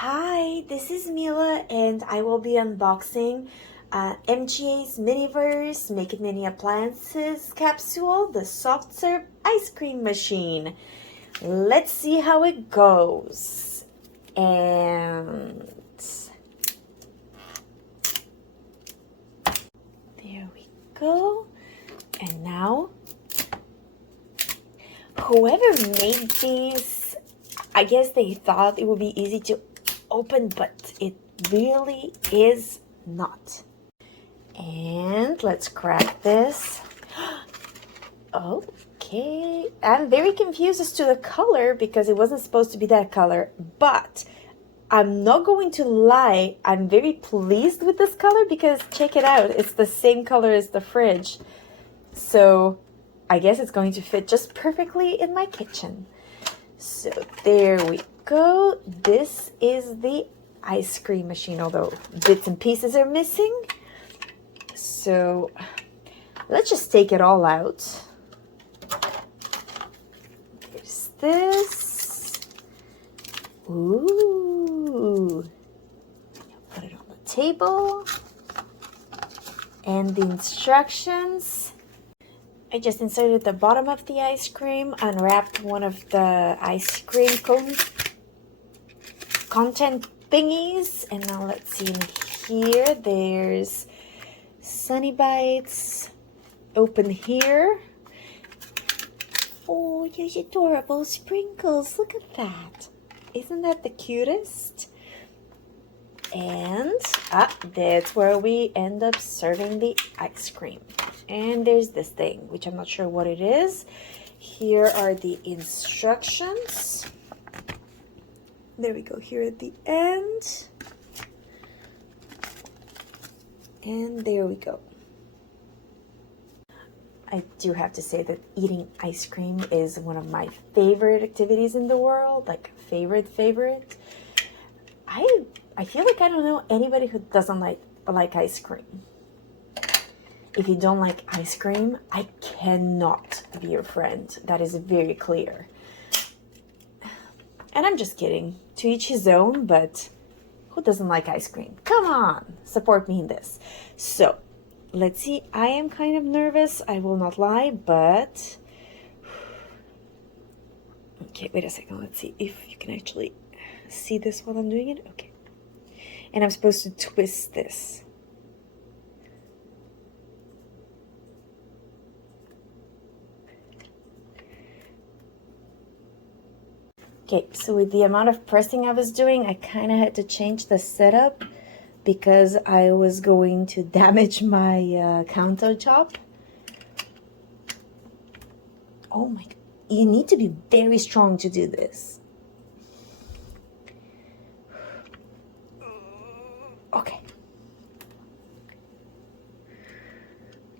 Hi, this is Mila and I will be unboxing MGA's Miniverse Make It Mini Appliances capsule, the soft serve ice cream machine. Let's see how it goes. And there we go. And now, whoever made these, I guess they thought it would be easy to open, but it really is not. And let's crack this. Okay, I'm very confused as to the color because it wasn't supposed to be that color, but I'm not going to lie, I'm very pleased with this color because check it out, it's the same color as the fridge. So I guess it's going to fit just perfectly in my kitchen. So there we go. This is the ice cream machine, although bits and pieces are missing. So let's just take it all out. There's this. Ooh. Put it on the table. And the instructions. I just inserted the bottom of the ice cream, unwrapped one of the ice cream content thingies, and now let's see in here. There's Sunny Bites. Open here. Oh, there's adorable sprinkles. Look at that. Isn't that the cutest? And that's where we end up serving the ice cream. And there's this thing, which I'm not sure what it is. Here are the instructions. There we go, here at the end. And there we go. I do have to say that eating ice cream is one of my favorite activities in the world, like favorite. I feel like I don't know anybody who doesn't like ice cream. If you don't like ice cream, I cannot be your friend. That is very clear. And I'm just kidding. To each his own, but who doesn't like ice cream? Come on, support me in this. So, let's see. I am kind of nervous, I will not lie, but... Okay, wait a second. Let's see if you can actually see this while I'm doing it. Okay. And I'm supposed to twist this. Okay, so with the amount of pressing I was doing, I kind of had to change the setup because I was going to damage my countertop. Oh my God, you need to be very strong to do this. Okay.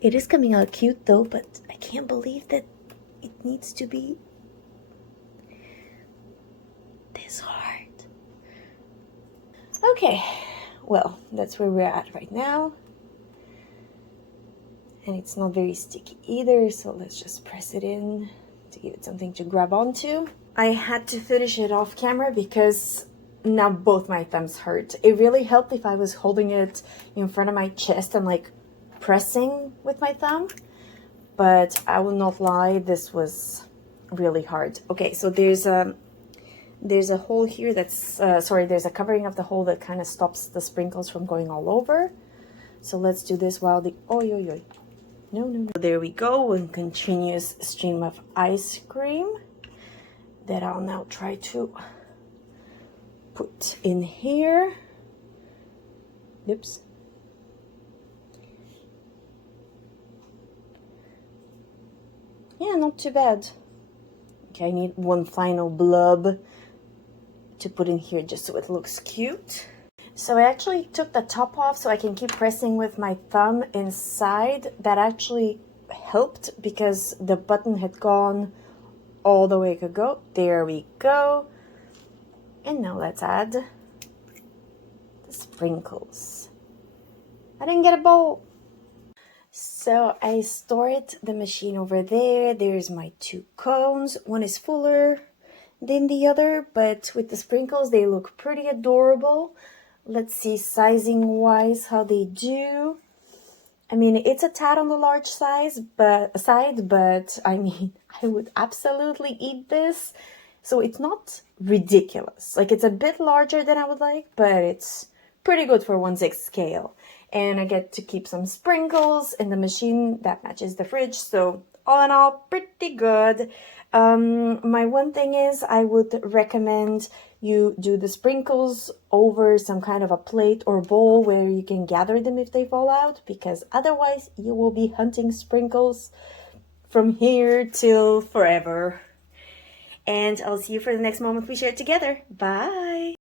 It is coming out cute though, but I can't believe that it needs to be this hard. Okay, well, that's where we're at right now. And it's not very sticky either, so let's just press it in to give it something to grab onto. I had to finish it off camera because now both my thumbs hurt. It really helped if I was holding it in front of my chest and like pressing with my thumb, but I will not lie, this was really hard. Okay, so there's a hole here that's there's a covering of the hole that kind of stops the sprinkles from going all over. So let's do this while the no. There we go, one continuous stream of ice cream that I'll now try to put in here. Oops. Yeah, not too bad. Okay, I need one final blob to put in here just so it looks cute. So I actually took the top off so I can keep pressing with my thumb inside. That actually helped because the button had gone all the way it could go. There we go. And now let's add the sprinkles. I didn't get a bowl. So I stored the machine over there. There's my two cones. One is fuller than the other, but with the sprinkles, they look pretty adorable. Let's see sizing wise how they do. I mean, it's a tad on the large side, but I mean, I would absolutely eat this. So it's not ridiculous. Like, it's a bit larger than I would like, but it's pretty good for 1/6 scale. And I get to keep some sprinkles in the machine that matches the fridge. So all in all, pretty good. My one thing is I would recommend you do the sprinkles over some kind of a plate or bowl where you can gather them if they fall out, because otherwise you will be hunting sprinkles from here till forever. And I'll see you for the next moment we share together. Bye!